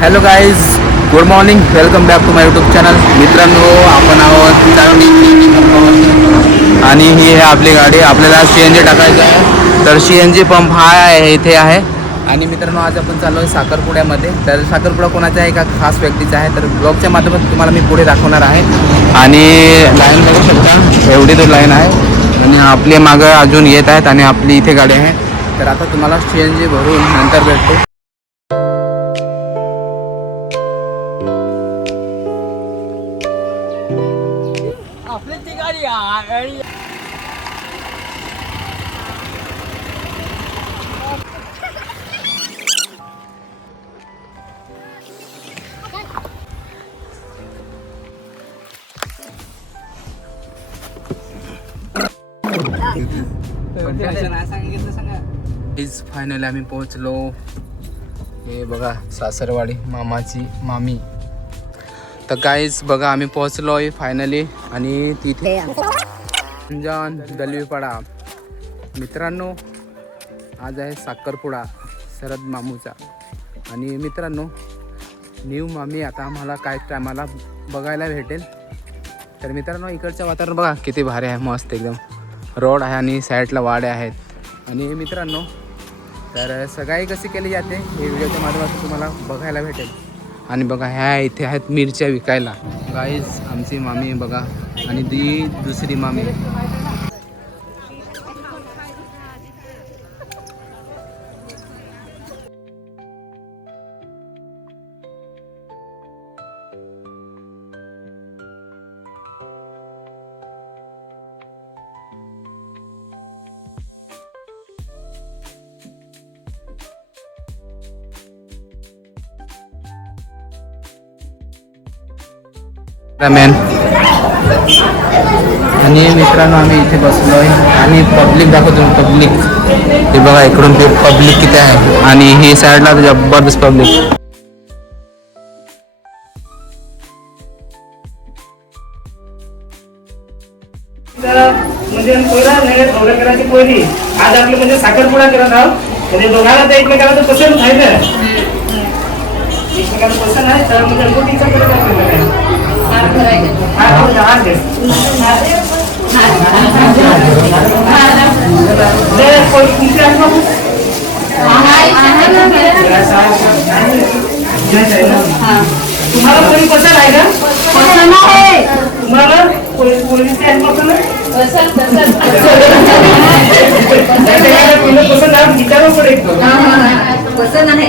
Hello guys, good morning. Welcome back to my YouTube channel. मित्रांनो, आपण आहोत आणि ही आहे आपली गाडी. आपल्याला CNG टाकायचं आहे. तर CNG पंप हा आहे इथे आहे. आणि मित्रांनो, आज आपण चाललो आहे साखरपुड्यामध्ये. तर साखरपुडा कोणाचा आहे, एका खास व्यक्तीचा आहे. तर ब्लॉगच्या माध्यमातून तुम्हाला मी पुढे दाखवणार आहे. आणि लाईन बघू शकता, एवढी दूर लाईन आहे. आणि आपले मागं अजून येत आहेत आणि आपली इथे गाडी आहे. तर आता तुम्हाला CNG भरून नंतर भेटतो. फायनली आम्ही पोहोचलो. हे बघा सासरवाडी मामाची मामी. तर गाईज बघा, आम्ही पोहोचलो आहे फायनली. आणि तिथे अंजन दलवीपाडा. मित्रांनो, आज आहे साखरपुडा शरद मामूचा. आणि मित्रांनो, न्यू मामी आता आम्हाला काय टायमाला बघायला भेटेल. तर मित्रांनो, इकडचं वातावरण बघा किती भारी आहे, मस्त एकदम. रोड आहे आणि साईडला वाड्या आहेत. आणि मित्रांनो, तर सगाई कशी केली जाते हे व्हिडिओच्या माध्यमातून तुम्हाला बघायला भेटेल. आणि बघा, ह्या इथे आहेत मिरच्या विकायला. गाईज आमची मामी बघा, आणि ती दुसरी मामी. मॅन. आणि मित्रांनो, आम्ही इथे बसलो आहे आणि पब्लिक दाखवतो. पब्लिक हे बघा, इकडून पब्लिक किती आहे. आणि ही साईडला जबरदस्त पब्लिक. म्हणजे करायची पोरी आज आपली म्हणजे साखरपुडा करत आहोत. म्हणजे दोघांना तर एकमेकाला तर पसंत आहे ना, एकमेकाला पसंत आहे. तर म्हणजे मोठीचा कडे काय केलं काय तुम्हाला कोणी पसंत आहे का? तुम्हाला पोलीस पसंत आहे? पसंत आहे.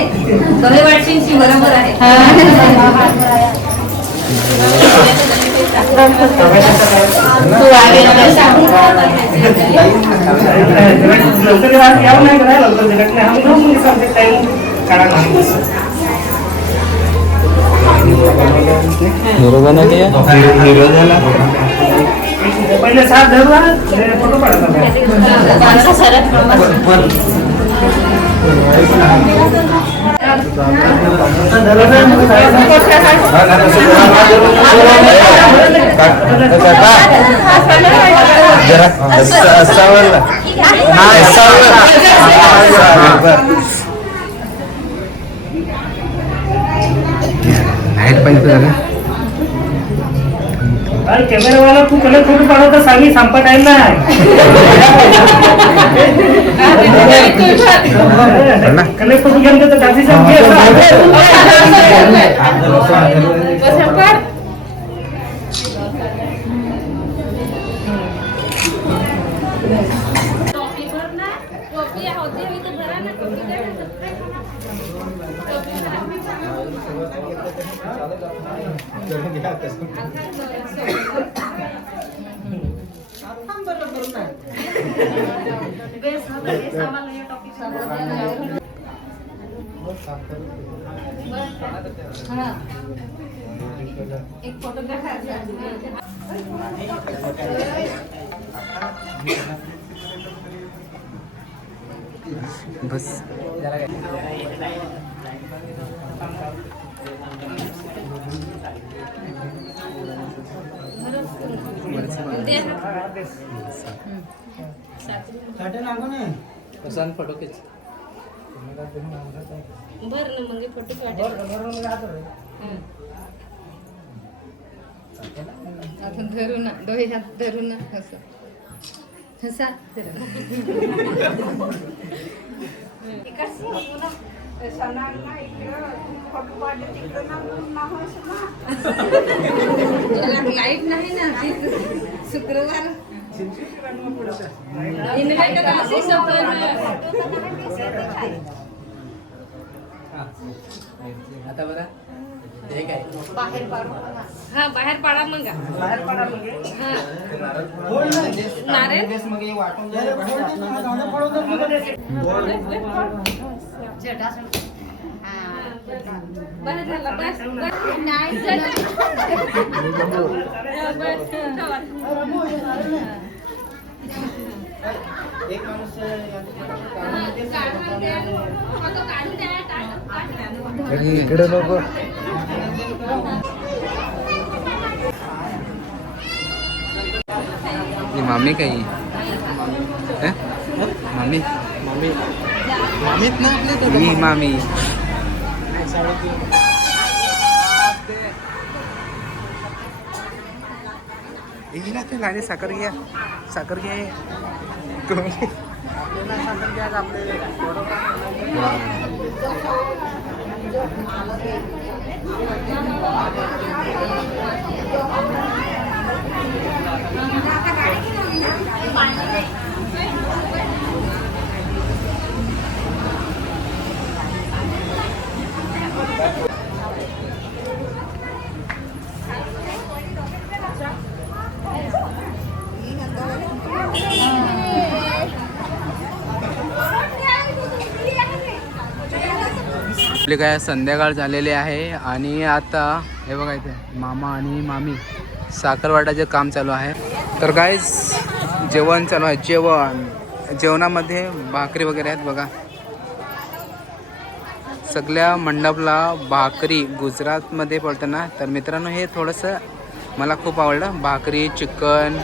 कमी वाटशींची बरोबर आहे. पहिले साथ धरला फोटो काढा. कॅमेरावाला तू कलर फोटो काढवता सांगी संपत आहे ना. कलर फोटो घेऊन तर काफी एक फोटोग्राफर बस. पसंद फोटो खींच. बरं ना मग फोटो काढ. आपण धरू ना दोहे हात धरू ना असं हसा लाईट नाही ना शुक्रवार इन्व्हर्टर असे आता बरं हे काय हा बाहेर पाडा मग बाहेर पडा म्हणजे हा नारळ बाहेर झाला बस नाही एक माणूस इकडे नको ही मामी काही मामी मामी मामीत ना आपले ही मामी ना ते गाडी साखर घ्या साखर घ्या आपली काय संध्याकाळ झालेली आहे आणि आता हे बघा इथे मामा आणि मामी साखर वाटायचे काम चालू आहे. तर गाईज जेवण चालू आहे. जेवणामध्ये भाकरी वगैरे आहेत बघा. सगळ्या मंडपला भाकरी गुजरातमध्ये पडतं ना. तर मित्रांनो हे थोडंसं मला खूप आवडलं. भाकरी चिकन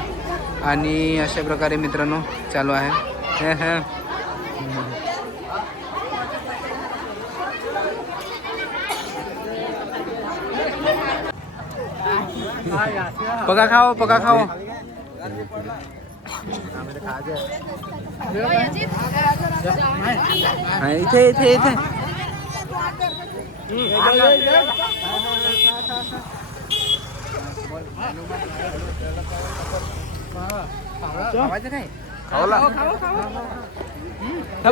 आणि अशा प्रकारे मित्रांनो चालू आहे. पका खाओ इथे इथे इथे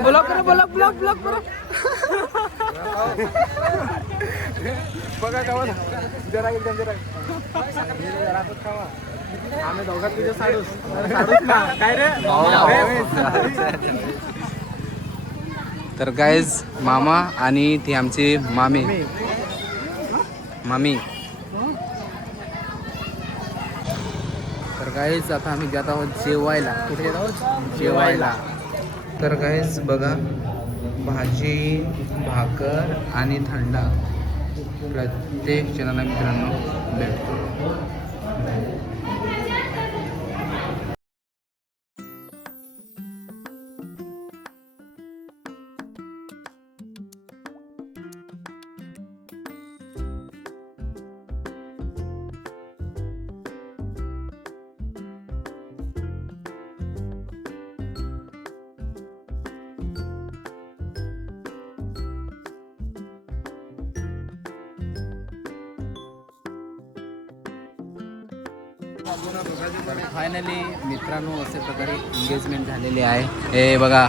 ब्लॉक करा ब्लॉक करा बघा खावा जरा एकदम जरा खावा. आम्ही दोघात तुझे साडूस काय रे. तर गाईज मामा आणि ती आमची मामी तर गाईज आता आम्ही जात आहोत जेवायला. कुठे जात आहोत जेवायला. तर गाईज बघा भाजी भाकर आणि थंडा प्रत्येक जणाला मित्रांनो भेटतो. फायनली मित्रांनो अशा प्रकारे एंगेजमेंट झालेली आहे. हे बघा